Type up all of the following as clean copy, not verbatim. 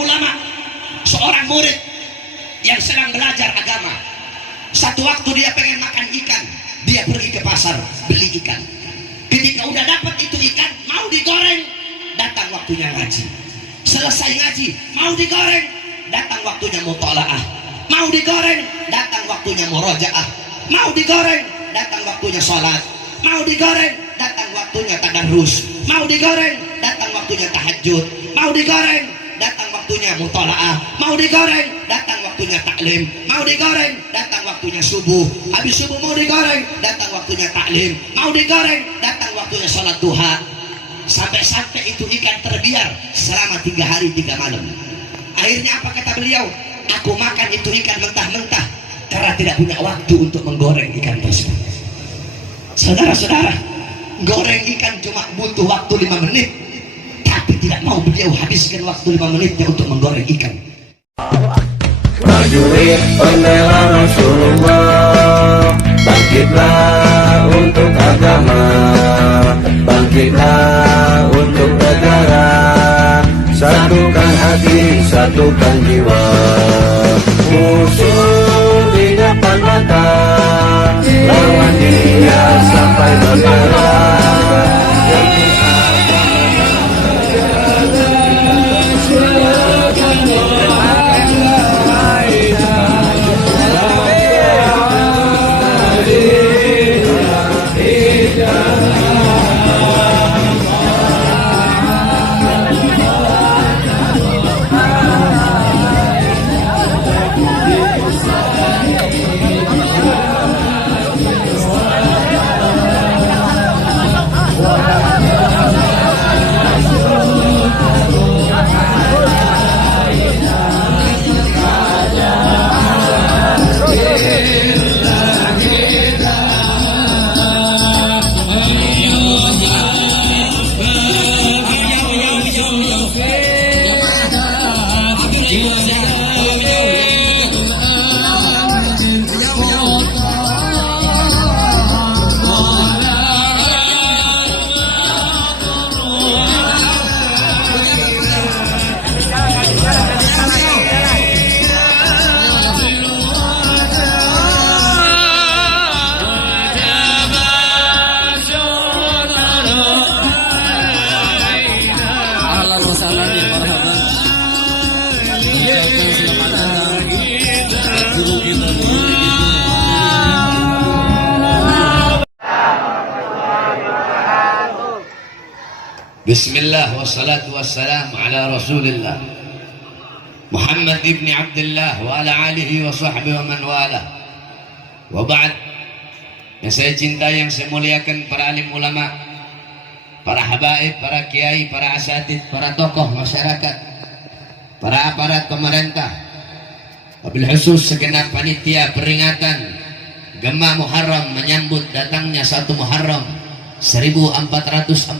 ulama, seorang murid yang sedang belajar agama. Satu waktu dia pengen makan ikan, dia pergi ke pasar beli ikan. Ketika udah dapat itu ikan, mau digoreng, datang waktunya ngaji. Selesai ngaji, mau digoreng, datang waktunya mutalaah. Mau digoreng, datang waktunya murojaah. Mau digoreng, datang waktunya sholat. Mau digoreng, datang waktunya tadarrus. Mau digoreng, datang waktunya tahajud. Mau digoreng, datang waktunya mutalaah. Mau digoreng, datang waktunya taklim. Mau digoreng, datang waktunya subuh. Habis subuh mau digoreng, datang waktunya taklim. Mau digoreng, datang waktunya sholat duha. Sampai-sampai itu ikan terbiar selama 3 hari 3 malam. Akhirnya apa kata beliau? Aku makan itu ikan mentah-mentah karena tidak punya waktu untuk menggoreng ikan tersebut. Saudara-saudara, goreng ikan cuma butuh waktu 5 menit, tapi tidak mau beliau habiskan waktu 5 menitnya untuk menggoreng ikan. Prajurit pembela Rasulullah, bangkitlah untuk agama, bangkitlah untuk negara, satukan hati, satukan jiwa. Musuh di depan mata, lawan dia sampai berdarah. Bismillah wassalatu wassalamu ala rasulillah Muhammad ibn Abdullah wa ala alihi wa sahbihi wa man wala. Wa ba'd. Yang saya cintai, yang saya muliakan, para alim ulama, para habaib, para kiai, para asatid, para tokoh masyarakat, para aparat pemerintah, wabil khusus segenap panitia peringatan Gema Muharram menyambut datangnya 1 Muharram 1440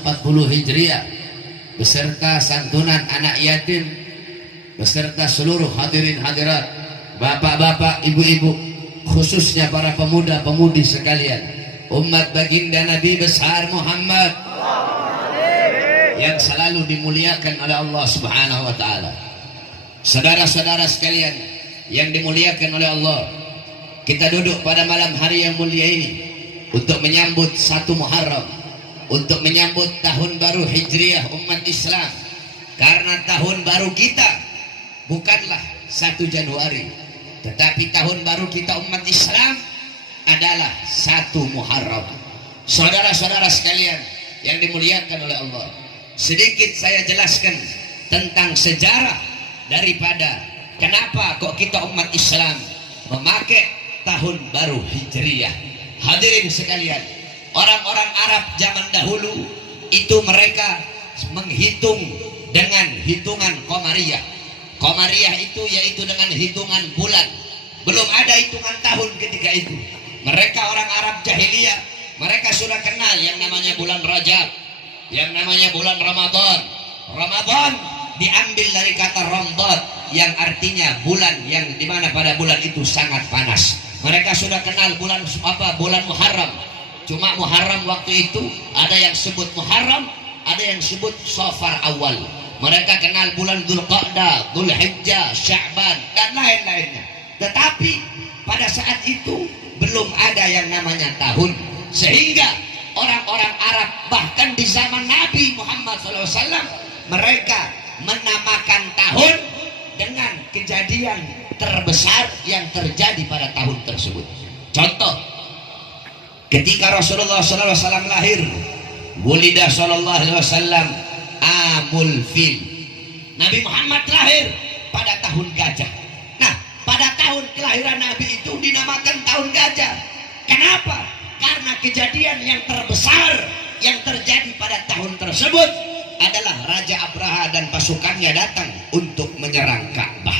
Hijriah, beserta santunan anak yatim, beserta seluruh hadirin hadirat, bapak-bapak, ibu-ibu, khususnya para pemuda-pemudi sekalian, umat baginda Nabi besar Muhammad yang selalu dimuliakan oleh Allah Subhanahu wa taala. Saudara-saudara sekalian yang dimuliakan oleh Allah, kita duduk pada malam hari yang mulia ini untuk menyambut 1 Muharram, untuk menyambut tahun baru Hijriah umat Islam. Karena tahun baru kita bukanlah 1 Januari, tetapi tahun baru kita umat Islam adalah 1 Muharram. Saudara-saudara sekalian yang dimuliakan oleh Allah, sedikit saya jelaskan tentang sejarah daripada kenapa kok kita umat Islam memakai tahun baru Hijriah. Hadirin sekalian, orang-orang Arab zaman dahulu itu mereka menghitung dengan hitungan Qamariyah. Qamariyah itu yaitu dengan hitungan bulan. Belum ada hitungan tahun ketika itu. Mereka orang Arab jahiliyah, mereka sudah kenal yang namanya bulan Rajab, yang namanya bulan Ramadan. Ramadan diambil dari kata Ramadan yang artinya bulan yang dimana pada bulan itu sangat panas. Mereka sudah kenal bulan apa? Bulan Muharram. Cuma Muharram waktu itu ada yang sebut Muharram, ada yang sebut Safar awal. Mereka kenal bulan Dzulqa'dah, Dzulhijjah, Sya'ban, dan lain-lainnya. Tetapi pada saat itu belum ada yang namanya tahun. Sehingga orang-orang Arab bahkan di zaman Nabi Muhammad SAW mereka menamakan tahun dengan kejadian terbesar yang terjadi pada tahun tersebut. Contoh, ketika Rasulullah SAW lahir, Wulida sallallahu alaihi wasallam Amul Fil. Nabi Muhammad lahir pada tahun gajah. Nah, pada tahun kelahiran Nabi itu dinamakan tahun gajah. Kenapa? Karena kejadian yang terbesar yang terjadi pada tahun tersebut adalah Raja Abraha dan pasukannya datang untuk menyerang Ka'bah.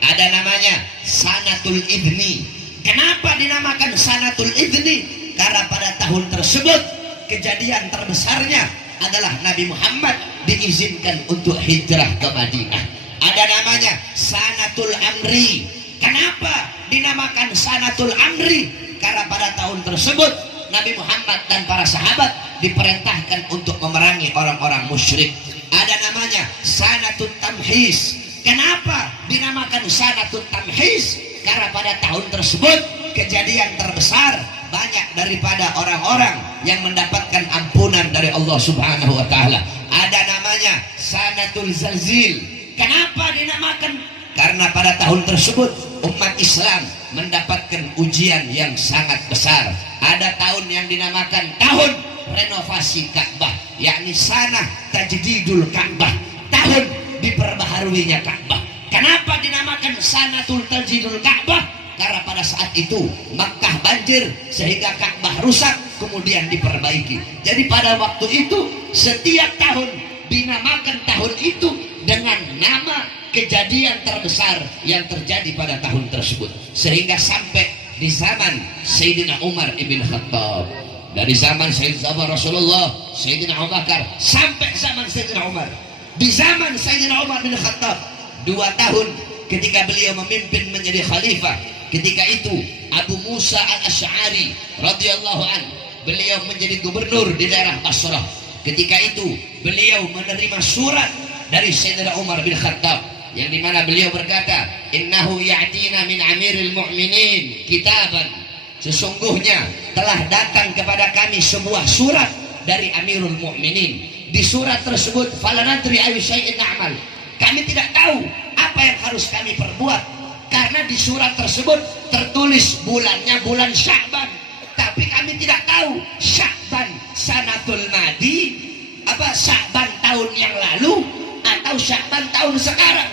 Ada namanya Sanatul Idni. Kenapa dinamakan Sanatul Idni? Karena pada tahun tersebut kejadian terbesarnya adalah Nabi Muhammad diizinkan untuk hijrah ke Madinah. Ada namanya Sanatul Amri. Kenapa dinamakan Sanatul Amri? Karena pada tahun tersebut Nabi Muhammad dan para sahabat diperintahkan untuk memerangi orang-orang musyrik. Ada namanya Sanatul Tamhis. Kenapa dinamakan Sanatul Tamhis? Karena pada tahun tersebut kejadian terbesar, banyak daripada orang-orang yang mendapatkan ampunan dari Allah Subhanahu wa taala. Ada namanya Sanatul Zalzil. Kenapa dinamakan? Karena pada tahun tersebut umat Islam mendapatkan ujian yang sangat besar. Ada tahun yang dinamakan tahun renovasi Ka'bah, yakni Sanah Tajdidul Ka'bah, tahun diperbaharuinya Ka'bah. Kenapa dinamakan Sanatul Tajdidul Ka'bah? Karena pada saat itu Makkah banjir sehingga Ka'bah rusak, kemudian diperbaiki. Jadi pada waktu itu setiap tahun dinamakan tahun itu dengan nama kejadian terbesar yang terjadi pada tahun tersebut. Sehingga sampai di zaman Sayyidina Umar ibn Khattab, dari zaman Sayyidina Rasulullah, Sayyidina Abu Bakar, sampai zaman Sayyidina Umar. Di zaman Sayyidina Umar bin Khattab 2 tahun ketika beliau memimpin menjadi khalifah. Ketika itu Abu Musa al-Asy'ari radhiyallahu an, beliau menjadi gubernur di daerah Basrah. Ketika itu beliau menerima surat dari Sayyidina Umar bin Khattab yang dimana beliau berkata, innahu ya'tina min amiril mu'minin kitaban, sesungguhnya telah datang kepada kami sebuah surat dari Amirul Mukminin. Di surat tersebut falanadri ayu syai'in na'mal, kami tidak tahu apa yang harus kami perbuat. Karena di surat tersebut tertulis bulannya bulan Sya'ban, tapi kami tidak tahu Sya'ban sanatul madi, apa Sya'ban tahun yang lalu atau Sya'ban tahun sekarang.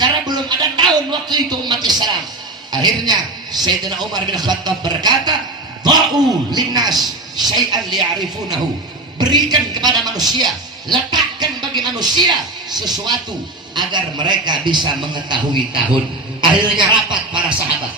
Karena belum ada tahun waktu itu umat Islam. Akhirnya Sayyidina Umar bin Khattab berkata, "Dha'u linnas syai'an liya'rifunahu." Berikan kepada manusia, letakkan bagi manusia sesuatu agar mereka bisa mengetahui tahun. Akhirnya rapat para sahabat,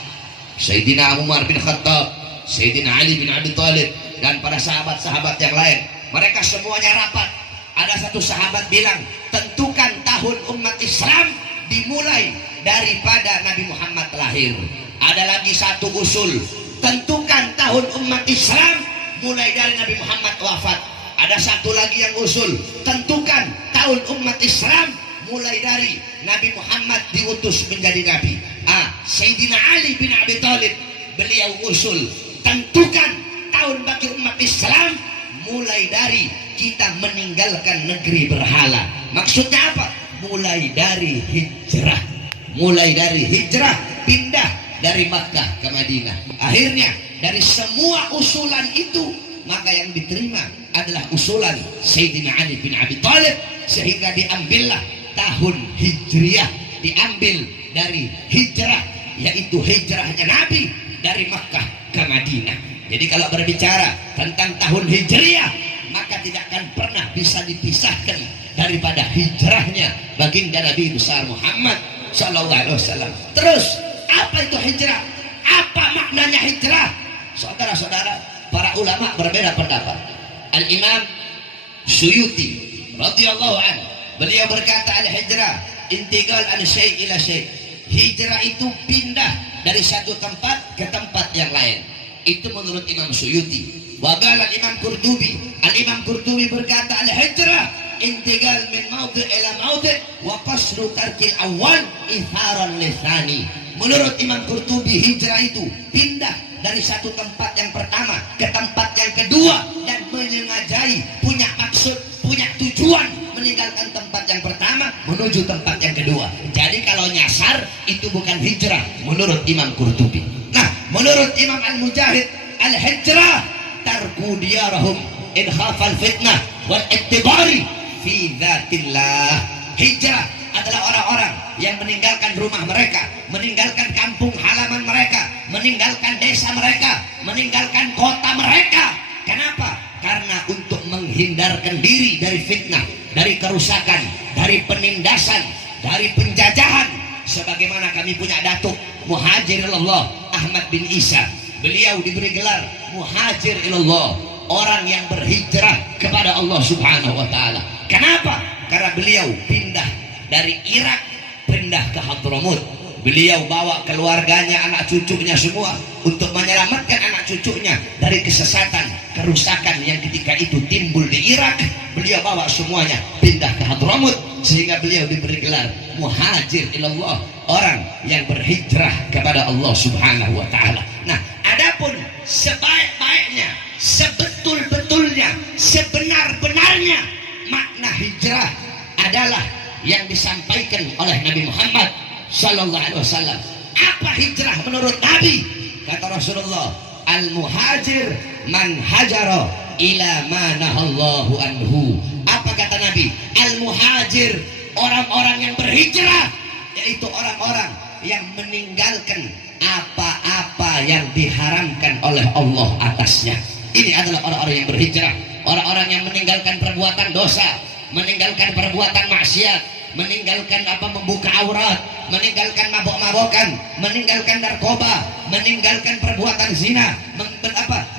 Sayyidina Umar bin Khattab, Sayyidina Ali bin Abi Thalib, dan para sahabat-sahabat yang lain. Mereka semuanya rapat. Ada satu sahabat bilang, tentukan tahun umat Islam dimulai daripada Nabi Muhammad lahir. Ada lagi satu usul, tentukan tahun umat Islam mulai dari Nabi Muhammad wafat. Ada satu lagi yang usul, tentukan tahun umat Islam mulai dari Nabi Muhammad diutus menjadi Nabi. Sayyidina Ali bin Abi Thalib, beliau usul, tentukan tahun bagi umat Islam mulai dari kita meninggalkan negeri berhala. Maksudnya apa? Mulai dari hijrah. Mulai dari hijrah, pindah dari Makkah ke Madinah. Akhirnya dari semua usulan itu, maka yang diterima adalah usulan Sayyidina Ali bin Abi Thalib, sehingga diambillah tahun Hijriah, diambil dari hijrah, yaitu hijrahnya Nabi dari Makkah ke Madinah. Jadi kalau berbicara tentang tahun Hijriah, maka tidak akan pernah bisa dipisahkan daripada hijrahnya baginda Nabi besar Muhammad sallallahu alaihi wasallam. Terus apa itu hijrah? Apa maknanya hijrah? Saudara-saudara, para ulama berbeda pendapat. Al-Imam Suyuti radhiyallahu anhu, beliau berkata al-hijrah intiqal an syai' ila syai'. Hijrah itu pindah dari satu tempat ke tempat yang lain. Itu menurut Imam Suyuti. Wa qala Imam Qurtubi, Al-Imam Qurtubi berkata al-hijrah intiqal min maudhi' ila maudhi' wa qasru tarkil awal itharan lisani. Menurut Imam Qurtubi, hijrah itu pindah dari satu tempat yang pertama ke tempat yang kedua dan menyengajai, punya maksud, punya tujuan meninggalkan tempat yang pertama menuju tempat yang kedua. Jadi kalau nyasar itu bukan hijrah menurut Imam Qurtubi. Nah, menurut Imam Al-Mujahid, al-hijrah tarku diyarahum in khafal fitnah wal ittibari fi dzatillah. Hijrah adalah orang-orang yang meninggalkan rumah mereka, meninggalkan kampung halaman mereka, meninggalkan desa mereka, meninggalkan kota mereka. Kenapa? Karena untuk menghindarkan diri dari fitnah, dari kerusakan, dari penindasan, dari penjajahan. Sebagaimana kami punya datuk Muhajir ilallah Ahmad bin Isa, beliau diberi gelar Muhajir ilallah, orang yang berhijrah kepada Allah Subhanahu wa taala. Kenapa? Karena beliau pindah dari Irak, pindah ke Hadramut. Beliau bawa keluarganya, anak cucunya semua untuk menyelamatkan anak cucunya dari kesesatan, kerusakan yang ketika itu timbul di Irak. Beliau bawa semuanya pindah ke Hadramut, sehingga beliau diberi gelar Muhajir ilallah, orang yang berhijrah kepada Allah Subhanahu wa taala. Nah, adapun sebaik-baiknya, sebetul-betulnya, sebenar-benarnya makna hijrah adalah yang disampaikan oleh Nabi Muhammad sallallahu alaihi wasallam. Apa hijrah menurut Nabi? Kata Rasulullah, al-muhajir man hajara ila ma nahallahu anhu. Apa kata Nabi? Al-muhajir, orang-orang yang berhijrah, yaitu orang-orang yang meninggalkan apa-apa yang diharamkan oleh Allah atasnya. Ini adalah orang-orang yang berhijrah, orang-orang yang meninggalkan perbuatan dosa, meninggalkan perbuatan maksiat, meninggalkan membuka aurat, meninggalkan mabok-mabokan, meninggalkan narkoba, meninggalkan perbuatan zina,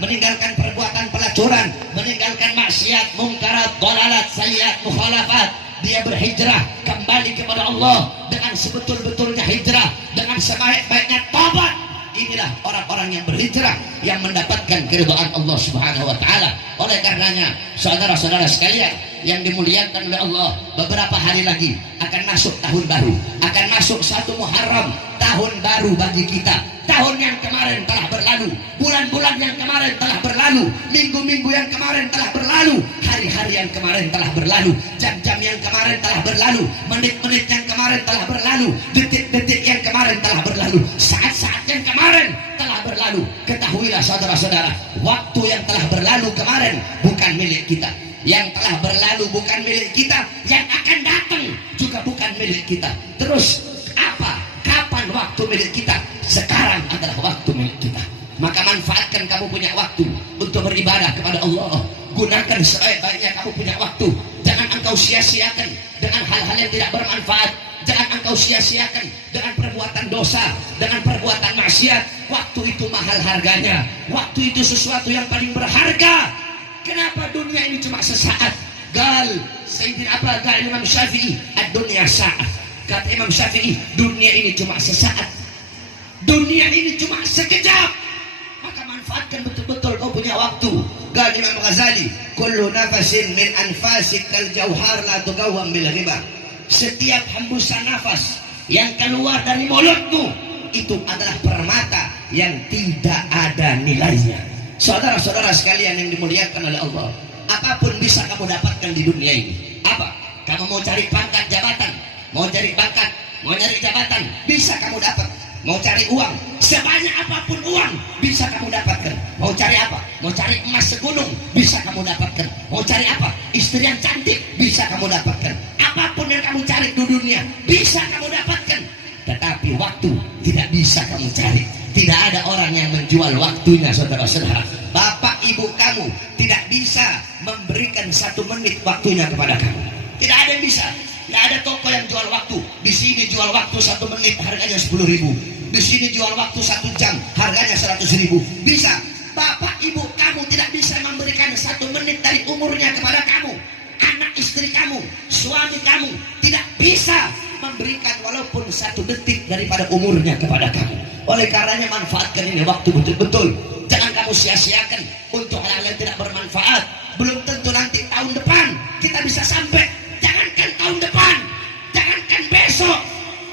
meninggalkan perbuatan pelacuran, meninggalkan maksiat, mungkarat, dhalalat, sayyiat, mukhalafat. Dia berhijrah kembali kepada Allah dengan sebetul-betulnya hijrah, dengan sebaik-baiknya taubat. Inilah orang-orang yang berhijrah yang mendapatkan keridhaan Allah Subhanahu wa taala. Oleh karenanya, saudara-saudara sekalian yang dimuliakan oleh Allah, beberapa hari lagi akan masuk tahun baru, akan masuk 1 Muharram, tahun baru bagi kita. Tahun yang kemarin telah berlalu, bulan-bulan yang kemarin telah berlalu, minggu-minggu yang kemarin telah berlalu, hari-hari yang kemarin telah berlalu, jam-jam yang kemarin telah berlalu, menit-menit yang kemarin telah berlalu, detik-detik yang kemarin telah berlalu, saat-saat yang kemarin telah berlalu. Ketahuilah saudara-saudara, waktu yang telah berlalu kemarin bukan milik kita. Yang telah berlalu bukan milik kita, yang akan datang juga bukan milik kita. Terus apa? Kapan waktu milik kita? Sekarang adalah waktu milik kita. Maka manfaatkan kamu punya waktu untuk beribadah kepada Allah. Gunakan sebaik-baiknya kamu punya waktu. Jangan engkau sia-siakan dengan hal-hal yang tidak bermanfaat. Jangan engkau sia-siakan dengan perbuatan dosa, dengan perbuatan maksiat. Waktu itu mahal harganya. Waktu itu sesuatu yang paling berharga. Kenapa dunia ini cuma sesaat? Gal Sayyidina Gal Imam Syafi'i, ad-dunya sa'ah. Kata Imam Syafi'i, dunia ini cuma sesaat, dunia ini cuma sekejap. Maka manfaatkan betul-betul kau punya waktu. Gal Imam Ghazali, kullu nafasin min anfasik kal jauhar la tugawwam bil riba. Setiap hembusan nafas yang keluar dari mulutmu itu adalah permata yang tidak ada nilainya. Saudara-saudara sekalian yang dimuliakan oleh Allah, apapun bisa kamu dapatkan di dunia ini. Apa? Kamu mau cari pangkat jabatan, mau cari bakat, mau cari jabatan, bisa kamu dapat. Mau cari uang, sebanyak apapun uang bisa kamu dapatkan. Mau cari apa? Mau cari emas segunung, bisa kamu dapatkan. Mau cari apa? Istri yang cantik, bisa kamu dapatkan. Apapun yang kamu cari di dunia, bisa kamu dapatkan. Tetapi waktu tidak bisa kamu cari. Tidak ada orang yang menjual waktunya, saudara-saudara. Bapak ibu kamu tidak bisa memberikan 1 menit waktunya kepada kamu. Tidak ada yang bisa. Tidak ada toko yang jual waktu. Di sini jual waktu 1 menit harganya 10.000. Di sini jual waktu 1 jam harganya 100.000. Bisa. Bapak ibu kamu tidak bisa memberikan 1 menit dari umurnya kepada kamu. Anak istri kamu, suami kamu tidak bisa memberikan walaupun 1 detik daripada umurnya kepada kamu. Oleh karenanya manfaatkan ini waktu betul-betul. Jangan kamu sia-siakan untuk hal-hal yang tidak bermanfaat. Belum tentu nanti tahun depan kita bisa sampai besok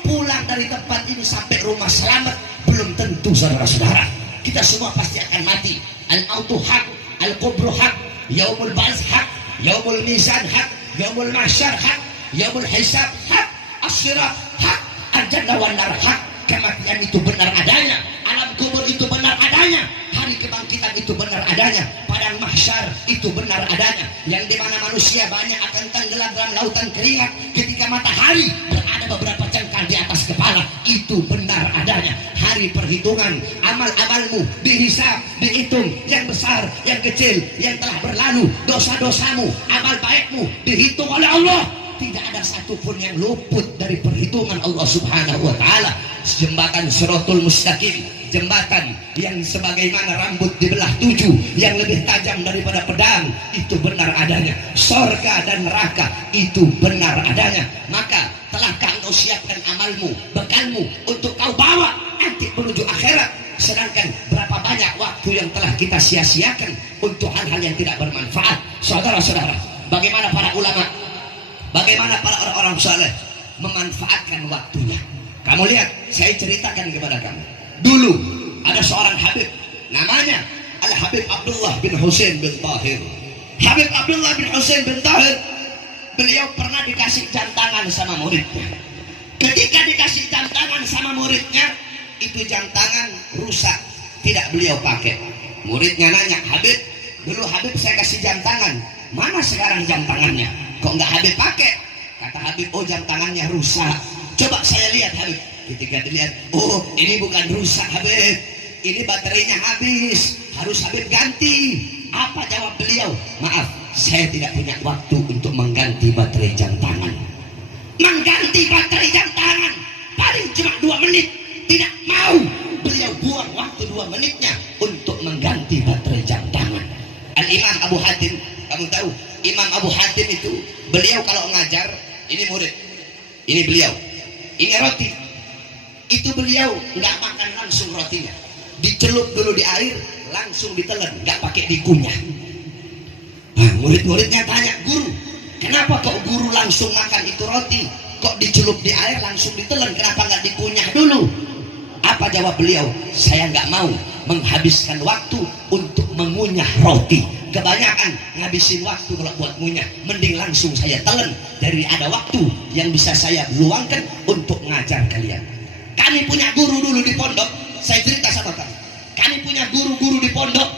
pulang dari tempat ini sampai rumah selamat belum tentu, saudara-saudara. Kita semua pasti akan mati. Al-mautu hak, al-kubru hak, yaumul ba'ats hak, yaumul mizan hak, yaumul mahsyar hak, yaumul hisab hak, as-sirat hak, al-jannah wan nar hak. Kematian itu benar adanya, alam kubur itu benar adanya, hari kebangkitan itu benar adanya, padang mahsyar itu benar adanya, yang dimana manusia banyak akan tenggelam dalam lautan keringat ketika matahari berada beberapa jengkal di atas kepala, itu benar adanya. Hari perhitungan, amal-amalmu dihisab, dihitung, yang besar, yang kecil, yang telah berlalu, dosa-dosamu, amal baikmu dihitung oleh Allah. Tidak ada satupun yang luput dari perhitungan Allah Subhanahu wa Ta'ala. Jembatan Siratul Mustaqim, jembatan yang sebagaimana rambut dibelah 7, yang lebih tajam daripada pedang, itu benar adanya. Sorga dan neraka itu benar adanya. Maka telahkah engkau siapkan amalmu, bekalmu untuk kau bawa nanti menuju akhirat? Sedangkan berapa banyak waktu yang telah kita sia-siakan untuk hal-hal yang tidak bermanfaat. Saudara-saudara, bagaimana para ulama, bagaimana para orang-orang saleh memanfaatkan waktunya? Kamu lihat, saya ceritakan kepada kamu. Dulu ada seorang Habib, namanya Al-Habib Abdullah bin Husain bin Tahir. Habib Abdullah bin Husain bin Tahir, beliau pernah dikasih jam tangan sama muridnya. Ketika dikasih jam tangan sama muridnya, itu jam tangan rusak, tidak beliau pakai. Muridnya nanya, Habib, dulu Habib saya kasih jam tangan, mana sekarang jam tangannya? Kok nggak Habib pakai? Kata Habib, oh jam tangannya rusak. Coba saya lihat Habib. Ketika dilihat, oh ini bukan rusak Habib, ini baterainya habis, harus Habib ganti. Apa jawab beliau? Maaf, saya tidak punya waktu untuk mengganti baterai jam tangan. Mengganti baterai jam tangan paling cuma 2 menit. Tidak mau beliau buang waktu 2 menitnya untuk mengganti baterai jam tangan. Al-Imam Abu Hatim, kamu tahu Imam Abu Hatim itu, beliau kalau ngajar, ini murid, ini beliau, ini roti, itu beliau nggak makan langsung rotinya, dicelup dulu di air, langsung ditelan, nggak pakai dikunyah. Nah, murid-muridnya tanya, guru, kenapa kok guru langsung makan itu roti, kok dicelup di air langsung ditelan, kenapa nggak dikunyah dulu? Apa jawab beliau? Saya nggak mau menghabiskan waktu untuk mengunyah roti. Kebanyakan ngabisin waktu kalau buat ngunyah, mending langsung saya telan, dari ada waktu yang bisa saya luangkan untuk ngajar kalian. Kami punya guru dulu di pondok, saya cerita sama kamu. Kami punya guru-guru di pondok,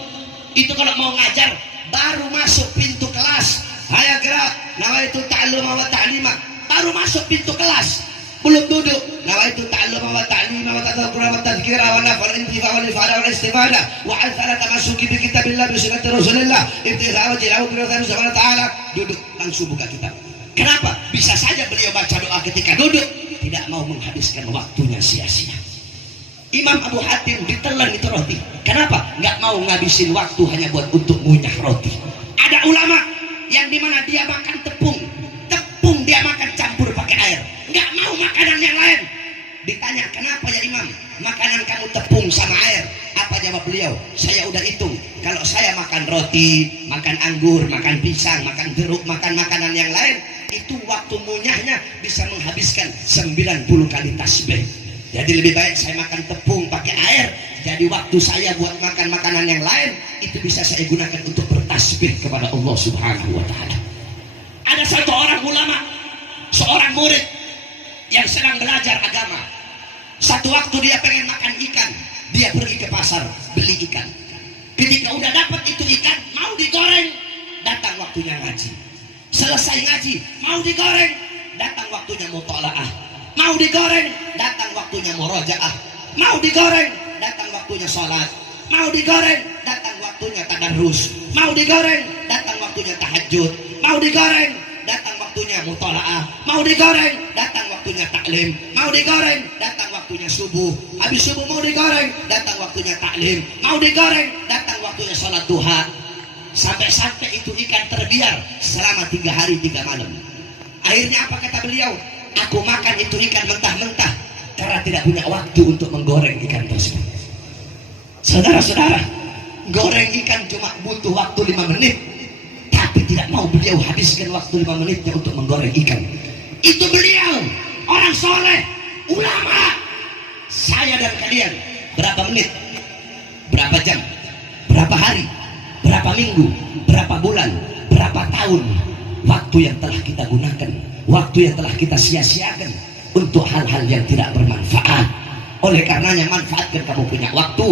itu kalau mau ngajar baru masuk pintu kelas, hayya gerak, nawaitu ta'allum wa ta'lima, baru masuk pintu kelas, belum duduk, nawaitu ta'allum wa ta'lima wa tadhkura wa tadhkira wa nafal intifa wa ifada wa istifada wa azala tamasuki bi kitabillah bi sunnati rasulillah ibtigha wa jilahu bi ridwan subhanahu wa ta'ala. Duduk, langsung buka kitab. Kenapa? Bisa saja beliau baca doa ketika duduk, tidak mau menghabiskan waktunya sia-sia. Imam Abu Hatim ditelan itu roti. Kenapa? Nggak mau ngabisin waktu hanya buat untuk ngunyah roti. Ada ulama yang dimana dia makan tepung dia makan campur pakai air, nggak mau makanan yang lain. Ditanya, kenapa ya Imam, makanan kamu tepung sama air? Apa jawab beliau? Saya udah hitung, kalau saya makan roti, makan anggur, makan pisang, makan jeruk, makan makanan yang lain, itu waktu munyahnya bisa menghabiskan 90 kali tasbih. Jadi lebih baik saya makan tepung pakai air, jadi waktu saya buat makan makanan yang lain itu bisa saya gunakan untuk bertasbih kepada Allah Subhanahu wa Ta'ala. Ada satu orang ulama, seorang murid yang sedang belajar agama. Satu waktu dia pengen makan ikan, dia pergi ke pasar beli ikan. Ketika udah dapat itu ikan, mau digoreng, datang waktunya ngaji. Selesai ngaji, mau digoreng, datang waktunya mutalaah. Mau digoreng, datang waktunya murojaah. Mau digoreng, datang waktunya sholat. Mau digoreng, datang waktunya tadarrus. Mau digoreng, datang waktunya tahajud. Mau digoreng, datang waktunya mutalaah. Mau digoreng, datang waktunya taklim. Mau digoreng, datang waktunya subuh. Habis subuh mau digoreng, datang waktunya taklim. Mau digoreng, datang waktunya sholat duha. Sampai-sampai itu ikan terbiar selama 3 hari 3 malam. Akhirnya apa kata beliau? Aku makan itu ikan mentah-mentah karena tidak punya waktu untuk menggoreng ikan tersebut. Saudara-saudara, goreng ikan cuma butuh waktu 5 menit, tapi tidak mau beliau habiskan waktu 5 menitnya untuk menggoreng ikan. Itu beliau orang soleh, ulama. Saya dan kalian berapa menit, berapa jam, berapa hari, berapa minggu, berapa bulan, berapa tahun waktu yang telah kita gunakan, waktu yang telah kita sia-siakan untuk hal-hal yang tidak bermanfaat. Oleh karenanya manfaatkan kamu punya waktu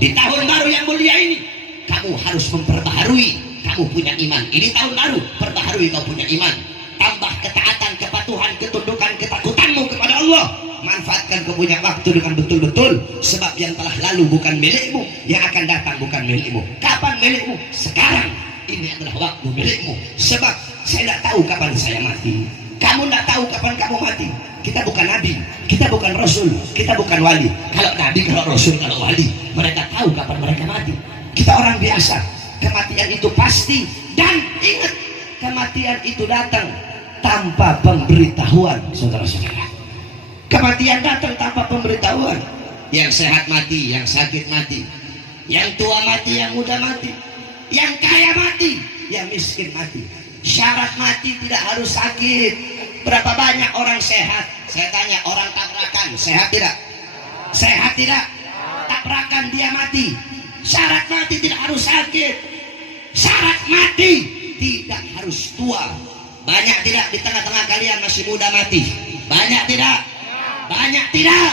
di tahun baru yang mulia ini. Kamu harus memperbaharui kamu punya iman. Ini tahun baru, perbaharui kau punya iman. Tambah ketaatan, kepatuhan, ketundukan, ketakutanmu kepada Allah. Manfaatkan kau punya waktu dengan betul-betul. Sebab yang telah lalu bukan milikmu, yang akan datang bukan milikmu. Kapan milikmu? Sekarang. Ini adalah waktu milikmu. Sebab saya tidak tahu kapan saya mati. Kamu tidak tahu kapan kamu mati. Kita bukan nabi, kita bukan rasul, kita bukan wali. Kalau nabi, kalau rasul, kalau wali, mereka tahu kapan mereka mati. Kita orang biasa. Kematian itu pasti. Dan ingat, kematian itu datang tanpa pemberitahuan, saudara-saudara. Kematian datang tanpa pemberitahuan. Yang sehat mati, yang sakit mati, yang tua mati, yang muda mati, yang kaya mati, yang miskin mati. Syarat mati tidak harus sakit. Berapa banyak orang sehat? Saya tanya, orang tabrakan sehat tidak? Sehat tidak? Tabrakan dia mati. Syarat mati tidak harus sakit. Syarat mati tidak harus tua. Banyak tidak di tengah-tengah kalian masih muda mati? Banyak tidak? Banyak tidak?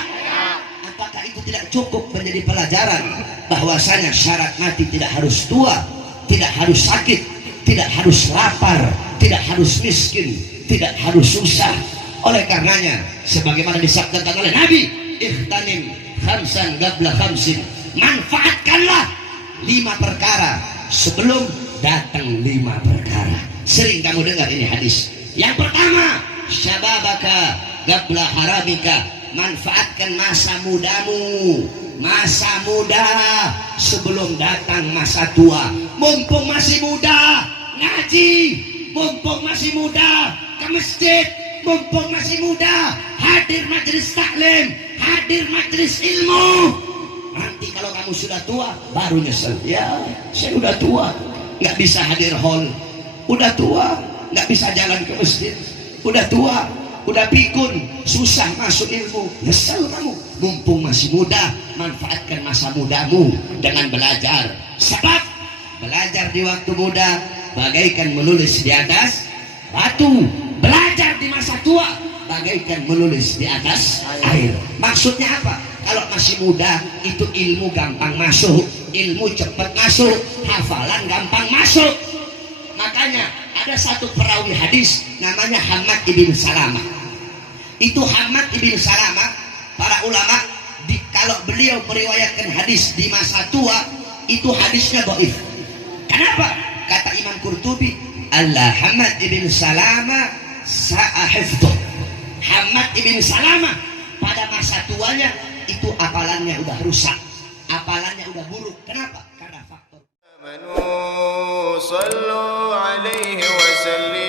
Apakah itu tidak cukup menjadi pelajaran bahwasanya syarat mati tidak harus tua, tidak harus sakit, tidak harus lapar, tidak harus miskin, tidak harus susah. Oleh karenanya sebagaimana disabdakan oleh Nabi, ikhtanim khamsan qabla khamsin. Manfaatkanlah 5 perkara sebelum datang 5 perkara. Sering kamu dengar ini hadis. Yang pertama, syababaka qabla haramika. Manfaatkan masa mudamu, masa muda sebelum datang masa tua. Mumpung masih muda, ngaji. Mumpung masih muda, ke masjid. Mumpung masih muda, hadir majelis taklim, hadir majelis ilmu. Nanti kalau kamu sudah tua baru nyesel. Ya, saya udah tua, nggak bisa hadir hall. Udah tua, nggak bisa jalan ke masjid. Udah tua, udah pikun, susah masuk ilmu. Nyesel kamu. Mumpung masih muda, manfaatkan masa mudamu dengan belajar. Sebab belajar di waktu muda bagaikan menulis di atas batu. Belajar di masa tua bagaikan menulis di atas air. Maksudnya apa? Kalau masih muda itu ilmu gampang masuk, ilmu cepat masuk, hafalan gampang masuk. Makanya ada satu perawi hadis namanya Hammad ibn Salamah. Itu Hammad ibn Salamah, para ulama kalau beliau meriwayatkan hadis di masa tua itu hadisnya dhaif. Kenapa? Kata Imam Qurtubi, Allah Hammad ibn Salamah sa'ahifduh. Hammad ibn Salamah pada masa tuanya itu apalannya udah rusak, apalannya udah buruk. Kenapa? Karena faktor. Sallu alaihi wa sallim.